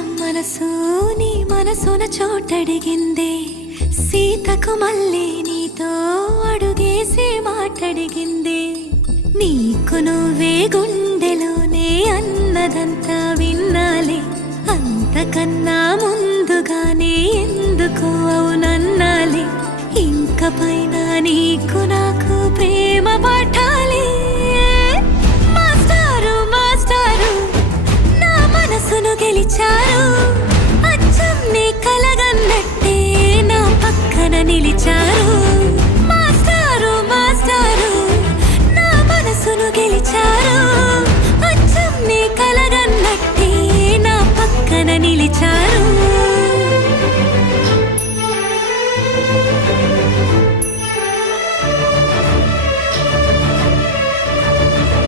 కాలం మనసు నీ మనసున చోటడిగిందే సీతకు మళ్ళీ నీతో అడుగేసి మాటడిగిందే నీకు నువ్వే గుండెలోనే అన్నదంతా విన్నాలే అంతకన్నా ముందుగానే ఎందుకు అవునన్నాలే ఇంక పైన నీకు నాకు ప్రేమ పాఠాలే మాస్టారు మాస్టారు నా మనసును గెలిచారు అచ్చం నీ కలగన్నట్టే నా పక్కన నిలిచారు